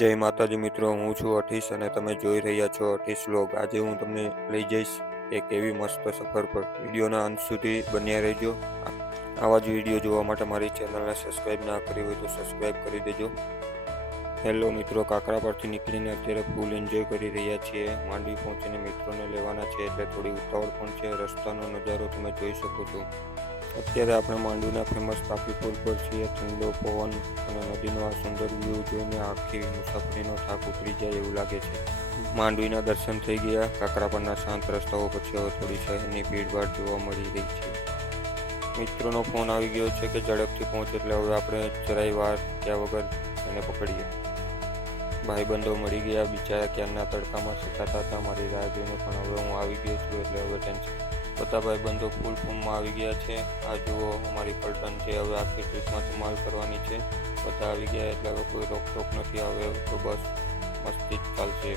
જય માતાજી મિત્રો, હું છું અઠીશ અને તમે જોઈ રહ્યા છો અઠીશ વ્લોગ। આજે હું તમને લઈ જઈશ એક એવી મસ્ત સફર પર। વિડીયોના અંત સુધી બન્યા રહેજો। આવા જ વિડીયો જોવા માટે મારી ચેનલને સબસ્ક્રાઈબ ના કરી હોય તો સબસ્ક્રાઈબ કરી દેજો। હેલો મિત્રો, કાકરા પરથી નીકળીને અત્યારે ફૂલ એન્જોય કરી રહ્યા છીએ। માંડવી પહોંચીને મિત્રોને લેવાના છે એટલે થોડી ઉતાવળ પણ છે। રસ્તાનો નજારો તમે જોઈ શકો છો। અત્યારે આપણે માંડવીના ફેમસ તાપી પુલ પર છીએ। ઠંડો પવન અને નદીનો આ સુંદર વ્યૂ જોઈને આખી મુસાફરીનો થાક ઉતરી જાય એવું લાગે છે। માંડવીના દર્શન થઈ ગયા। કાકરા પરના શાંત રસ્તાઓ પછી હવે થોડી શહેરની ભીડભાડ જોવા મળી રહી છે। મિત્રોનો ફોન આવી ગયો છે કે ઝડપથી પહોંચે એટલે હવે આપણે જરાય વાર ત્યાં વગર એને પકડીએ। ભાઈબંધો મળી ગયા। બિચારા ક્યારના તડકામાં સુકાતા હતા મારી રાહ જોઈને, પણ હવે હું આવી ગયો છું એટલે હવે ટેન્શન। બધા ભાઈબંધો ફૂલ ફોર્મમાં આવી ગયા છે। આ જુઓ અમારી પલટન છે। હવે આખી ટ્રીપમાં ધમાલ કરવાની છે। બધા આવી ગયા એટલે હવે કોઈ રોકટોક નથી। હવે તો બસ મસ્તી જ ચાલશે।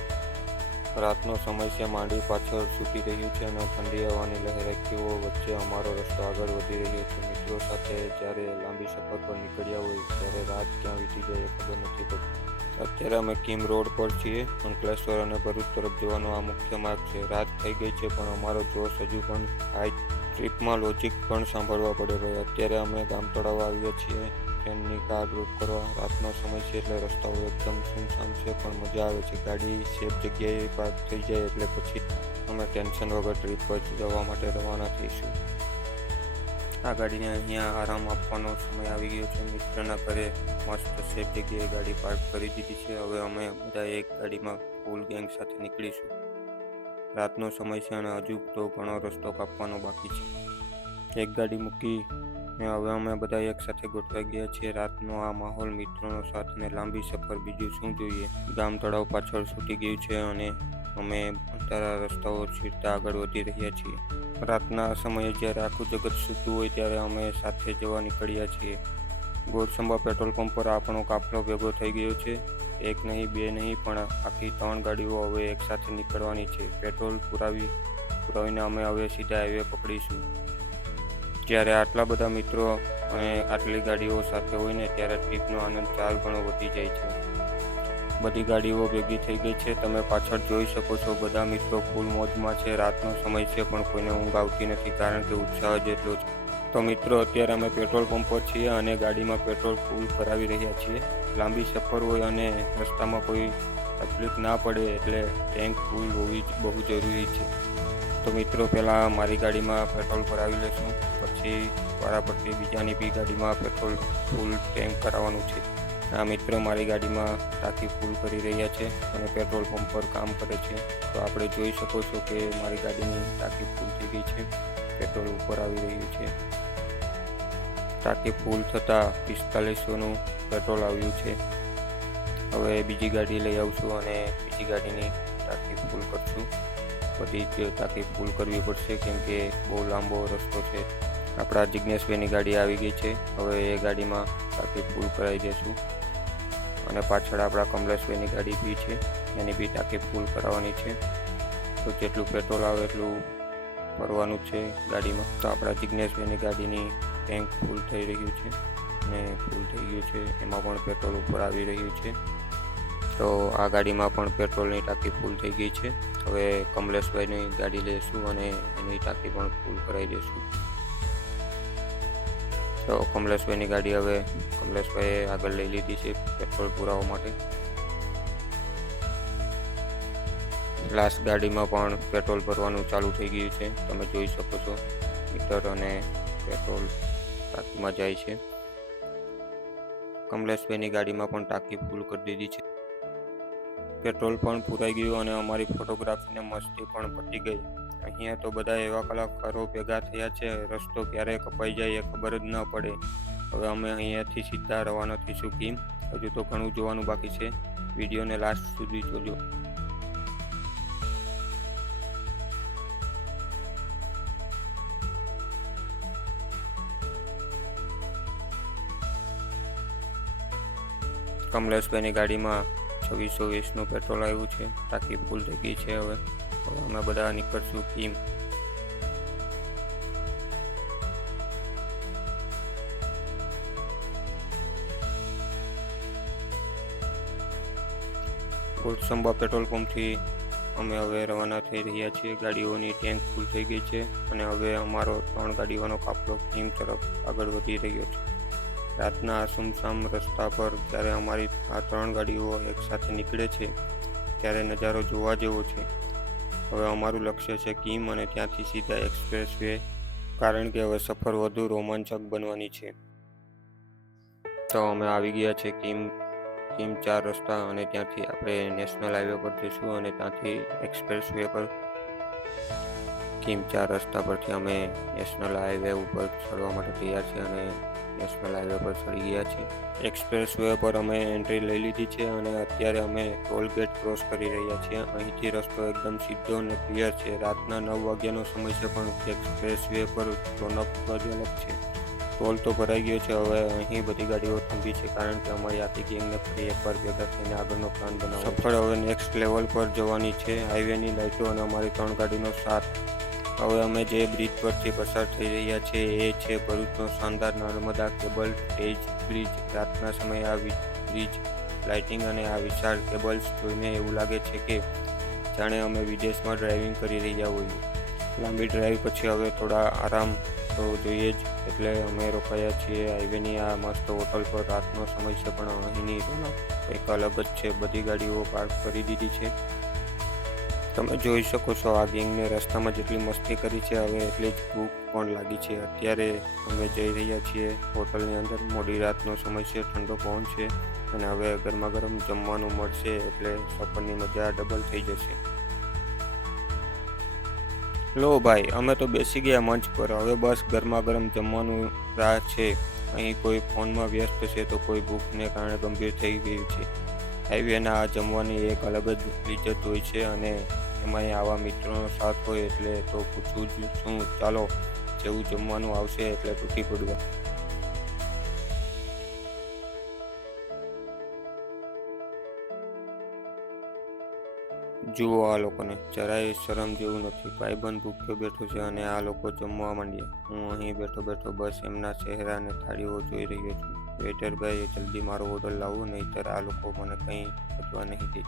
રાતનો સમય છે। માંડવી પાછળ છૂટી રહ્યું છે અને ઠંડી હવાની લહેરાકીઓ વચ્ચે અમારો રસ્તો આગળ વધી રહ્યો છે। મિત્રો સાથે જ્યારે લાંબી સફર પર નીકળ્યા હોય ત્યારે રાત ક્યાં વીતી જાય એ ખબર નથી પડતી। અત્યારે અમે કિમ રોડ પર છીએ। અંકલેશ્વર અને ભરૂચ તરફ જવાનો આ મુખ્ય માર્ગ છે। રાત થઈ ગઈ છે પણ અમારો જોશ હજુ પણ હાઈ। ટ્રીપમાં લોજિક પણ સાંભળવા પડે ભાઈ। અત્યારે અમે ગામતળાવ આવ્યા છીએ ટ્રેનની કાર બુક કરવા। રાતનો સમય છે એટલે રસ્તાઓ એકદમ સુનસાન છે પણ મજા આવે છે। ગાડી સેફ જગ્યાએ પાર્ક થઈ જાય એટલે પછી અમે ટેન્શન વગર ટ્રીપ પર જવા માટે રવાના થઈશું। આ ગાડીને અહીંયા આરામ આપવાનો સમય આવી ગયો છે। મિત્રના ઘરે મસ્ત સેફ જગ્યાએ ગાડી પાર્ક કરી દીધી છે। હવે અમે બધા એક ગાડીમાં ફૂલ ગેંગ સાથે નીકળીશું। રાતનો સમય છે અને હજુ તો ઘણો રસ્તો કાપવાનો બાકી છે। એક ગાડી મૂકીને હવે અમે બધા એક સાથે ગોઠવાઈ ગયા છીએ। રાતનો આ માહોલ, મિત્રોનો સાથ અને લાંબી સફર, બીજું શું જોઈએ। ગામ તળાવ પાછળ છૂટી ગયું છે અને અમે અંધારા રસ્તાઓ છીરતા આગળ વધી રહ્યા છીએ। રાતના સમયે જ્યારે આખું જગત સૂતું હોય ત્યારે અમે સાથે જવા નીકળ્યા છીએ। ગોળસંબા પેટ્રોલ પંપ પર આપણો કાફલો ભેગો થઈ ગયો છે। એક નહીં, બે નહીં, પણ આખી 3 ગાડીઓ હવે એકસાથે નીકળવાની છે। પેટ્રોલ પુરાવીને અમે હવે સીધા હાઈવે પકડીશું। જ્યારે આટલા બધા મિત્રો અને આટલી ગાડીઓ સાથે હોય ને ત્યારે ટ્રીપનો આનંદ 4 ગણો વધી જાય છે। બધી ગાડીઓ ભેગી થઈ ગઈ છે। તમે પાછળ જોઈ શકો છો બધા મિત્રો ફૂલ મોજમાં છે। રાતનો સમય છે પણ કોઈને ઊંઘ આવતી નથી કારણ કે ઉત્સાહ જ એટલો છે। તો મિત્રો અત્યારે અમે પેટ્રોલ પંપ પર છીએ અને ગાડીમાં પેટ્રોલ ફૂલ કરાવી રહ્યા છીએ। લાંબી સફર હોય અને રસ્તામાં કોઈ તકલીફ ના પડે એટલે ટેન્ક ફૂલ હોવી બહુ જરૂરી છે। તો મિત્રો પહેલાં મારી ગાડીમાં પેટ્રોલ ભરાવી લેશું, પછી વારાફરતી બીજાની બી ગાડીમાં પેટ્રોલ ફૂલ ટેન્ક કરાવવાનું છે। આ મિત્રો મારી ગાડીમાં ટાંકી ફૂલ કરી રહ્યા છે અને પેટ્રોલ પંપ પર કામ કરે છે। તો આપણે જોઈ શકો છો કે મારી ગાડીની ટાંકી ફૂલ થઈ ગઈ છે। પેટ્રોલ ઉપર આવી રહ્યું છે। ટાંકી ફૂલ થતાં 4500નું પેટ્રોલ આવ્યું છે। હવે બીજી ગાડી લઈ આવશું અને બીજી ગાડીની ટાંકી ફૂલ કરશું। બધી જ ટાંકી ફૂલ કરવી પડશે કેમ કે બહુ લાંબો રસ્તો છે। આપણા જિજ્ઞેશભાઈની ગાડી આવી ગઈ છે। હવે એ ગાડીમાં ટાંકી ફૂલ કરાવી દઈશું અને પાછળ આપણા કમલેશભાઈની ગાડી બી છે, એની બી ટાંકી ફૂલ કરાવવાની છે। તો જેટલું પેટ્રોલ આવે એટલું ભરવાનું છે ગાડીમાં। તો આપણા જિજ્ઞેશભાઈની ગાડીની ટેન્ક ફૂલ થઈ રહ્યું છે અને ફૂલ થઈ ગયું છે, એમાં પણ પેટ્રોલ ઉપર આવી રહ્યું છે। તો આ ગાડીમાં પણ પેટ્રોલની ટાંકી ફૂલ થઈ ગઈ છે। હવે કમલેશભાઈની ગાડી લઈશું અને એની ટાંકી પણ ફૂલ કરાવી દઈશું। તો કમલેશભાઈની ગાડી હવે કમલેશભાઈએ આગળ લઈ લીધી છે પેટ્રોલ પુરાવવા માટે। લાસ્ટ ગાડીમાં પણ પેટ્રોલ ભરવાનું ચાલુ થઈ ગયું છે। તમે જોઈ શકો છો મીટર અને પેટ્રોલ ટાંકીમાં જાય છે। કમલેશભાઈની ગાડીમાં પણ ટાંકી ફૂલ કરી દીધી છે। પેટ્રોલ પણ પુરાઈ ગયું અને અમારી ફોટોગ્રાફીને મસ્તી પણ પતી ગઈ। અહીંયા તો બધા એવા કલાકારો ભેગા થયા છે, રસ્તો ક્યારે કપાઈ જાય એ ખબર જ ન પડે। હવે અમે અહીંયાથી સીધા રવાના થઈશું કિમ। હજુ તો ઘણું જોવાનું બાકી છે। વિડીયોને લાસ્ટ સુધી જોજો। કમલેશભાઈની ગાડીમાં 2620નું પેટ્રોલ આવ્યું છે। ટાંકી ફૂલ થઈ ગઈ છે। હવે અમે બધા નીકળશું કિમ। કોટસંબા પેટ્રોલ પંપથી અમે હવે રવાના થઈ રહ્યા છીએ. ગાડીઓની ટેન્ક ફૂલ થઈ ગઈ છે અને હવે અમારો 3 ગાડીઓનો કાફલો કીમ તરફ આગળ વધી રહ્યો છે. રાતના આ સુમસામ રસ્તા પર જ્યારે અમારી આ 3 ગાડીઓ એકસાથે નીકળે છે ત્યારે નજારો જોવા જેવો છે. હવે અમારું લક્ષ્ય છે કીમ અને ત્યાંથી સીધા એક્સપ્રેસ વે, કારણ કે હવે સફર વધુ રોમાંચક બનવાની છે. તો અમે આવી ગયા છે કીમ 4 રસ્તા અને ત્યાંથી આપણે નેશનલ હાઈવે પર જઈશું અને ત્યાંથી એક્સપ્રેસ વે પર. કીમ 4 રસ્તા પરથી અમે નેશનલ હાઈવે ઉપર ચડવા માટે તૈયાર છીએ અને નેશનલ હાઈવે પર ચડી ગયા છીએ. એક્સપ્રેસ વે પર અમે એન્ટ્રી લઈ લીધી છે અને અત્યારે અમે ટોલ ગેટ ક્રોસ કરી રહ્યા છીએ. અહીંથી રસ્તો એકદમ સીધો અને ક્લિયર છે. રાતના 9 વાગ્યાનો સમય છે પણ એક્સપ્રેસ વે પર રોનક જ અલગ છે. ટોલ તો ભરાઈ ગયો છે. હવે અહીં બધી ગાડીઓ થંભી છે કારણ કે અમારી આખી ગેંગને ફરી એકવાર ભેગા થઈને આગળનો પ્લાન બનાવવો. સફળ હવે નેક્સ્ટ લેવલ પર જવાની છે. હાઈવેની લાઇટો અને અમારી 3 ગાડીનો સાથ. હવે અમે જે બ્રિજ પરથી પસાર થઈ રહ્યા છીએ એ છે ભરૂચનો શાનદાર નર્મદા કેબલ ટેજ બ્રિજ. રાતના સમયે આ બ્રિજ લાઇટિંગ અને આ વિશાળ કેબલ્સ જોઈને એવું લાગે છે કે જાણે અમે વિદેશમાં ડ્રાઇવિંગ કરી રહ્યા હોઈએ. લાંબી ડ્રાઈવ પછી હવે થોડા આરામ તો જોઈએ જ, એટલે અમે રોકાયા છીએ હાઈવેની આ મસ્ત હોટલ પર. રાતનો સમય છે પણ અહીંની રોનક કંઈક અલગ જ છે. બધી ગાડીઓ પાર્ક કરી દીધી છે. તમે જોઈ શકો છો આ ગેંગને રસ્તામાં જેટલી મસ્તી કરી છે હવે એટલી જ ભૂખ પણ લાગી છે. અત્યારે અમે જઈ રહ્યા છીએ હોટલની અંદર. મોડી રાતનો સમય છે, ઠંડો પવન છે અને હવે ગરમા ગરમ જમવાનું મળશે એટલે સફરની મજા ડબલ થઈ જશે. લો ભાઈ, અમે તો બેસી ગયા મંચ પર. હવે બસ ગરમા ગરમ જમવાનું રાહ છે. અહીં કોઈ ફોનમાં વ્યસ્ત છે તો કોઈ ભૂખને કારણે ગંભીર થઈ ગયું છે. હાઈવેના આ જમવાની એક અલગ જ ઇજ્જત હોય છે અને એમાંય આવા મિત્રોનો સાથ હોય એટલે તો પૂછવું જ શું. ચાલો, જેવું જમવાનું આવશે એટલે તૂટી પડવા. જુઓ આ લોકોને, જરાય શરમ જેવું નથી. ભાઈબંધ ભૂખ્યો બેઠો છે અને આ લોકો જમવા માંડ્યા. હું અહીં બેઠો બેઠો બસ એમના ચહેરા અને થાળીઓ જોઈ રહ્યો છું. વેઇટર ભાઈ, જલ્દી મારો ઓર્ડર લાવો, નહીંતર આ લોકો મને કંઈ વધવા નહીં દે.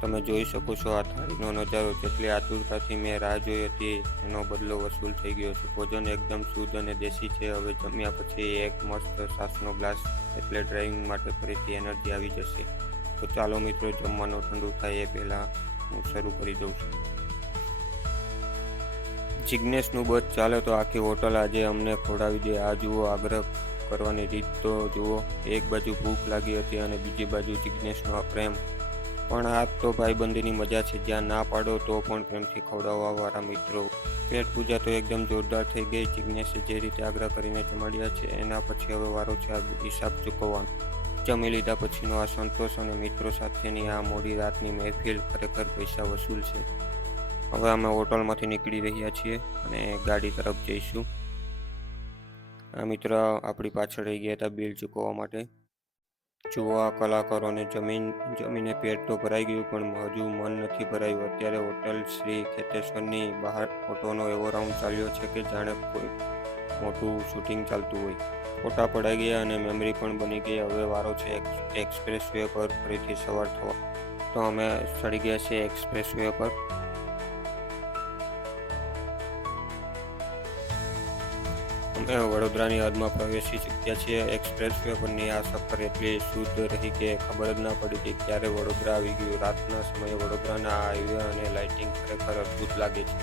તમે જોઈ શકો છો આ થાળીનો નજારો. જેટલી આતુરતાથી મેં રાહ જોઈ હતી એનો બદલો વસૂલ થઈ ગયો છે. ભોજન એકદમ શુદ્ધ અને દેશી છે. હવે જમ્યા પછી એક મસ્ત છાશનો ગ્લાસ એટલે ડ્રાઇવિંગ માટે ફરીથી એનર્જી આવી જશે. તો ચાલો મિત્રો, જમવાનું ઠંડુ થાય એ પહેલાં હું શરૂ કરી દઉં છું. જિગ્નેશનું બસ ચાલે તો આખી હોટલ આજે અમને ખવડાવી દે. આ જુઓ, આગ્રહ કરવાની રીત તો જુઓ. એક બાજુ ભૂખ લાગી હતી અને બીજી બાજુ જિગ્નેશનો પ્રેમ. પણ આ તો ભાઈબંધીની મજા છે, જ્યાં ના પાડો તો પણ પ્રેમથી ખવડાવવાવાળા મિત્રો. પેટ પૂજા તો એકદમ જોરદાર થઈ ગઈ. જિગ્નેશે જે રીતે આગ્રહ કરીને જમાડ્યા છે એના પછી હવે વારો છે આ હિસાબ ચૂકવવાનો. જમી લીધા પછીનો આ સંતોષ અને મિત્રો સાથેની આ મોડી રાતની મહેફિલ ખરેખર પૈસા વસૂલ છે. હવે અમે હોટલમાંથી નીકળી રહ્યા છીએ અને ગાડી તરફ જઈશું. આ મિત્ર આપણી પાછળ રહી ગયા હતા બિલ ચૂકવવા માટે. જુઓ આ કલાકારોને જમીને પેટ તો ભરાઈ ગયું પણ હજુ મન નથી ભરાયું. અત્યારે હોટલ શ્રી ખેતેશ્વરની બહાર ફોટોનો એવો રાઉન્ડ ચાલ્યો છે કે જાણે કોઈ મોટું શૂટિંગ ચાલતું હોય. ફોટા પડાઈ ગયા અને મેમરી પણ બની ગઈ. હવે વારો છે એક્સપ્રેસ વે પર ફરીથી સવાર થવા. તો અમે ચડી ગયા છીએ એક્સપ્રેસ વે પર. અમે વડોદરાની હદમાં પ્રવેશી ચૂક્યા છીએ. એક્સપ્રેસ વે પરની આ સફર એટલી શુદ્ધ રહી કે ખબર જ ના પડી કે ક્યારે વડોદરા આવી ગયું. રાતના સમયે વડોદરાના આ હાઈવે અને લાઇટિંગ ખરેખર અદ્ભુત લાગે છે.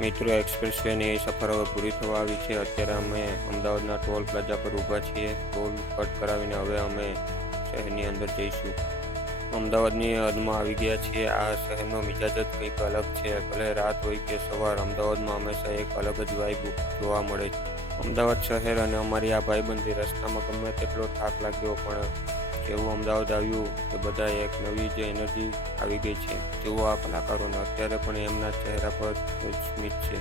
મિત્રો, એક્સપ્રેસ વેની સફર હવે પૂરી થવા આવી છે. અત્યારે અમે અમદાવાદના ટોલ પ્લાઝા પર ઊભા છીએ. ટોલ કટ કરાવીને હવે અમે શહેરની અંદર જઈશું. અમદાવાદની હદમાં આવી ગયા છીએ. આ શહેરનો મિજાજ જ કંઈક અલગ છે. ભલે રાત હોય કે સવાર, અમદાવાદમાં હંમેશા એક અલગ જ વાઇબ જોવા મળે છે. અમદાવાદ શહેર અને અમારી આ ભાઈબંધી. રસ્તામાં ગમે તેટલો થાક લાગ્યો પણ જેવું અમદાવાદ આવ્યું કે બધા એક નવી જ એનર્જી આવી ગઈ છે. જુઓ આ કલાકારોને, અત્યારે પણ એમના ચહેરા પર સ્મિત છે.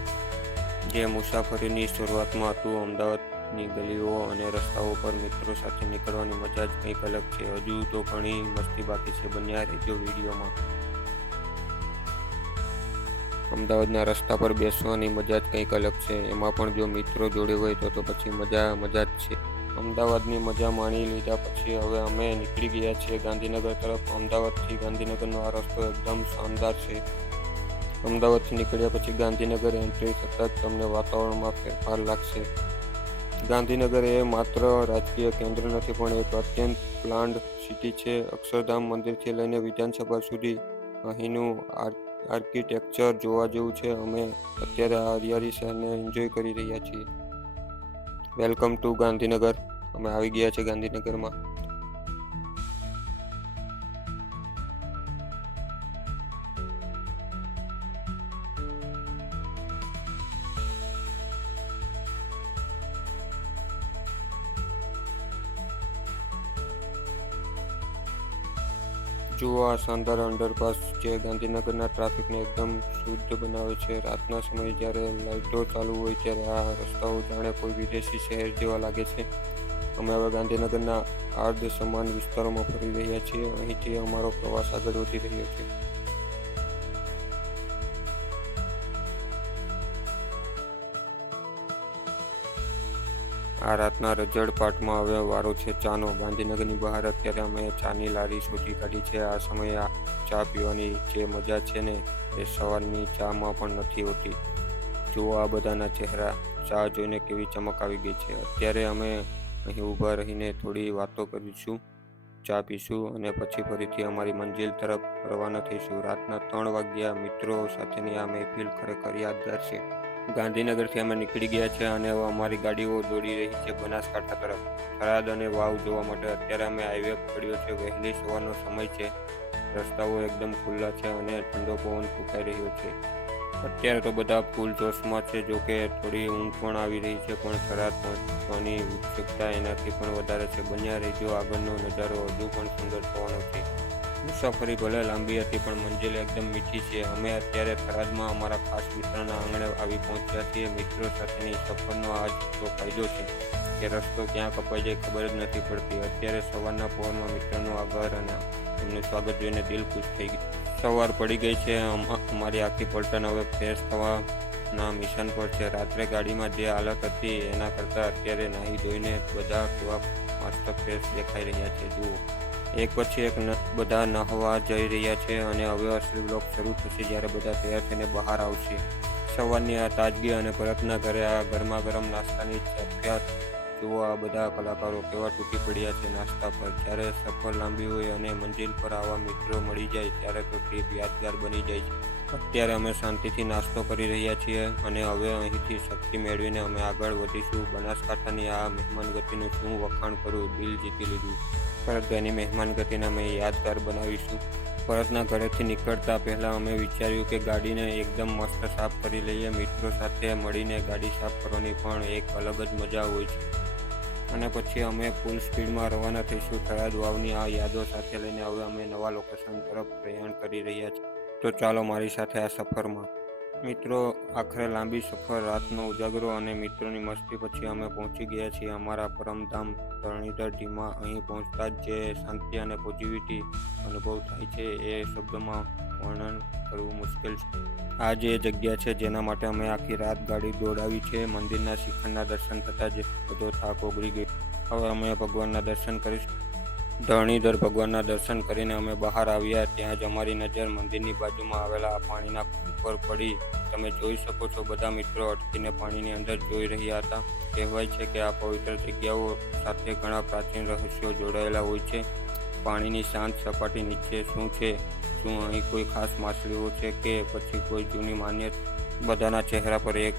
જે મુસાફરીની શરૂઆતમાં હતું. અમદાવાદની ગલીઓ અને રસ્તાઓ પર મિત્રો સાથે નીકળવાની મજા જ કંઈક અલગ છે. હજુ તો ઘણી મસ્તી બાકી છે. બન્યા રહેજો વિડીયોમાં. અમદાવાદના રસ્તા પર બેસવાની મજા જ કંઈક અલગ છે. એમાં પણ જો મિત્રો જોડે હોય તો પછી મજા જ છે. અમદાવાદની મજા માણી લીધા પછી હવે અમે નીકળી ગયા છીએ ગાંધીનગર તરફ. અમદાવાદથી ગાંધીનગરનો આ રસ્તો એકદમ શાનદાર છે. અમદાવાદથી નીકળ્યા પછી ગાંધીનગર એન્ટ્રી થતાં જ તમને વાતાવરણમાં ફેરફાર લાગશે. ગાંધીનગર એ માત્ર રાજકીય કેન્દ્ર નથી પણ એક અત્યંત પ્લાન્ડ સિટી છે. અક્ષરધામ મંદિરથી લઈને વિધાનસભા સુધી અહીંનું આર્કિટેક્ચર જોવા જેવું છે. અમે અત્યારે આ હરિયાળી શહેરને એન્જોય કરી રહ્યા છીએ. Welcome to Gandhinagar. અમે આવી ગયા છે ગાંધીનગરમાં. જુઓ આ શાનદાર અંડરપાસ જે ગાંધીનગરના ટ્રાફિકને એકદમ શુદ્ધ બનાવે છે. રાતના સમયે જ્યારે લાઇટો ચાલુ હોય ત્યારે આ રસ્તાઓ જાણે કોઈ વિદેશી શહેર જેવા લાગે છે. અમે હવે ગાંધીનગરના આર્ધ સમાન વિસ્તારોમાં ફરી રહ્યા છીએ. અહીંથી અમારો પ્રવાસ આગળ વધી રહ્યો છે. આ રાતના રજળપાટમાં હવે વારો છે ચાનો. ગાંધીનગરની બહાર અત્યારે અમે ચાની લારી શોધી કાઢી છે. આ સમયે ચા પીવાની જે મજા છે ને એ સવારની ચામાં પણ નથી હોતી. જુઓ આ બધાના ચહેરા, ચા જોઈને કેવી ચમક આવી ગઈ છે. અત્યારે અમે અહીં ઊભા રહીને થોડી વાતો કરીશું, ચા પીશું અને પછી ફરીથી અમારી મંજિલ તરફ રવાના થઈશું. રાતના 3 વાગ્યા. મિત્રો સાથેની આ મહેફિલ ખરેખર યાદગાર છે. ગાંધીનગરથી અમે નીકળી ગયા છે અને હવે અમારી ગાડીઓ દોડી રહી છે બનાસકાંઠા તરફ, થરાદ અને વાવ જોવા માટે. અત્યારે અમે હાઈવે પકડ્યો છે. વહેલી સવારનો સમય છે. રસ્તાઓ એકદમ ખુલ્લા છે અને ઠંડો પવન ફૂંકાઈ રહ્યો છે. અત્યારે તો બધા ફૂલ જોશમાં છે. જોકે થોડી ઊંઘ પણ આવી રહી છે પણ થરાદ પહોંચવાની ઉત્સુકતા એનાથી પણ વધારે છે. બન્યા રહેજો, આગળનો નજારો હજુ પણ સુંદર થવાનો છે. મુસાફરી ભલે લાંબી હતી પણ મંજિલ એકદમ મીઠી છે. અમે અત્યારે થરાદમાં અમારા ખાસ મિત્રના આંગણે આવી પહોંચ્યા છીએ. મિત્રો સાથેની સફરનો આ જ તો ફાયદો છે કે રસ્તો ક્યાં કપાઈ જાય ખબર જ નથી પડતી. અત્યારે સવારના પહોરમાં મિત્રનું આ ઘર અને એમનું સ્વાગત જોઈને દિલ ખુશ થઈ ગયું. સવાર પડી ગઈ છે. અમારી આખી પલટન હવે ફ્રેશ થવાના મિશન પર છે. રાત્રે ગાડીમાં જે હાલત હતી એના કરતાં અત્યારે નાહી ધોઈને બધા કેવા મસ્ત ફ્રેશ દેખાઈ રહ્યા છે. જુઓ, એક પછી એક બધા નહાવા જઈ રહ્યા છે અને હવે અસલી બ્લોગ શરૂ થશે જ્યારે બધા તૈયાર થઈને બહાર આવશે. સવારની આ તાજગી અને ભરતના ઘરે આ ગરમા ગરમ નાસ્તાની ચખ્યાત જુઓ. આ બધા કલાકારો કેવા તૂટી પડ્યા છે નાસ્તા પર. જ્યારે સફર લાંબી હોય અને મંજિલ પર આવા મિત્રો મળી જાય ત્યારે તો ટ્રીપ યાદગાર બની જાય છે. અત્યારે અમે શાંતિથી નાસ્તો કરી રહ્યા છીએ અને હવે અહીંથી શક્તિ મેળવીને અમે આગળ વધીશું. બનાસકાંઠાની આ મહેમાનગતિનું શું વખાણ કરું, દિલ જીતી લીધું. ભરતભાઈની મહેમાનગતિને અમે યાદગાર બનાવીશું. ભરતના ઘરેથી નીકળતા પહેલાં અમે વિચાર્યું કે ગાડીને એકદમ મસ્ત સાફ કરી લઈએ. મિત્રો સાથે મળીને ગાડી સાફ કરવાની પણ એક અલગ જ મજા હોય છે. અને પછી અમે ફૂલ સ્પીડમાં રવાના થઈશું થરાદ વાવની આ યાદો સાથે લઈને. હવે અમે નવા લોકેશન તરફ પ્રયાણ કરી રહ્યા છીએ. તો ચાલો મારી સાથે આ સફરમાં. મિત્રો, આખરે લાંબી સફર, રાતનો ઉજાગરો અને મિત્રોની મસ્તી પછી અમે પહોંચી ગયા છીએ અમારા પરમધામ ધરણીધર ઢીમા. અહીં પહોંચતા જ જે શાંતિ અને પોઝિટિવિટી અનુભવ થાય છે એ શબ્દોમાં વર્ણન કરવું મુશ્કેલ છે. આ જે જગ્યા છે જેના માટે અમે આખી રાત ગાડી દોડાવી છે. મંદિરના શિખરના દર્શન થતાં જ બધો થાક ઓગળી ગયો. હવે અમે ભગવાનના દર્શન કરીશું. ધરણીધર ભગવાનના દર્શન કરીને અમે બહાર આવ્યા. ત્યાં જ અમારી નજર મંદિરની બાજુમાં આવેલા પાણીના કુંડ પર પડી. તમે જોઈ શકો છો બધા મિત્રો અટકીને પાણીની અંદર જોઈ રહ્યા હતા. કહેવાય છે કે આ પવિત્ર જગ્યાઓ સાથે ઘણા પ્રાચીન રહસ્યો જોડાયેલા હોય છે. પાણીની શાંત સપાટી નીચે શું છે? શું અહીં કોઈ ખાસ માછલીઓ છે કે પછી કોઈ જૂની માન્યતા? બધાના ચહેરા પર એક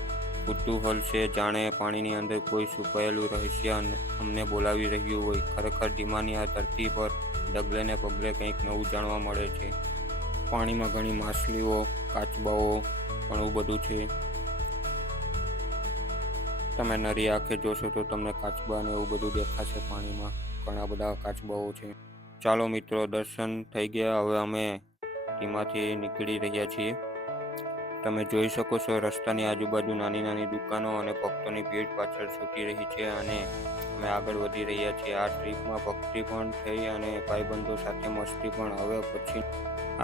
કુતૂહલ છે, જાણે પાણીની અંદર કોઈ છુપાયેલું રહસ્ય અમને બોલાવી રહ્યું હોય. ખરેખર ઢીમાની આ ધરતી પર ડગલે ને પગલે કંઈક નવું જાણવા મળે છે. પાણીમાં ઘણી માછલીઓ, કાચબાઓ, ઘણું બધું છે. તમે નરી આંખે જોશો તો તમને કાચબા ને એવું બધું દેખાશે. પાણીમાં ઘણા બધા કાચબાઓ છે. ચાલો મિત્રો, દર્શન થઈ ગયા. હવે અમે ઢીમાથી નીકળી રહ્યા છીએ. તમે જોઈ શકો છો રસ્તાની આજુબાજુ નાની નાની દુકાનો અને ભક્તોની ભીડ પાછળ છૂટી રહી છે અને અમે આગળ વધી રહ્યા છીએ. આ ટ્રીપમાં ભક્તિ પણ થઈ અને ભાઈબંધો સાથે મસ્તી પણ. હવે પછી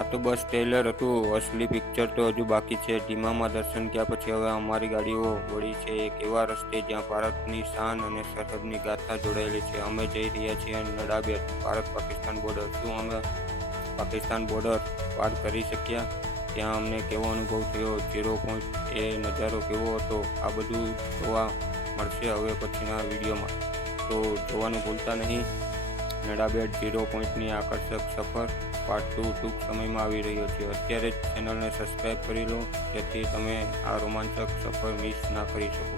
આ તો બસ ટ્રેલર હતું, અસલી પિક્ચર તો હજુ બાકી છે. ડીમામાં દર્શન કર્યા પછી હવે અમારી ગાડીઓ વળી છે એક એવા રસ્તે જ્યાં ભારતની શાન અને સરહદની ગાથા જોડાયેલી છે. અમે જઈ રહ્યા છીએ નડાબેટ, ભારત પાકિસ્તાન બોર્ડર. શું અમે પાકિસ્તાન બોર્ડર પાર કરી શક્યા? ત્યાં અમને કેવો અનુભવ થયો? 0 પોઈન્ટ એ નજારો કેવો હતો? આ બધું જોવા મળશે હવે પછીના વિડીયોમાં, તો જોવાનું ભૂલતા નહીં. નડાબેટ 0 પોઈન્ટની આકર્ષક સફર પાર્ટ 2 ટૂંક સમયમાં આવી રહ્યો છે. અત્યારે જ ચેનલને સબસ્ક્રાઈબ કરી લો જેથી તમે આ રોમાંચક સફર મિસ ના કરી શકો.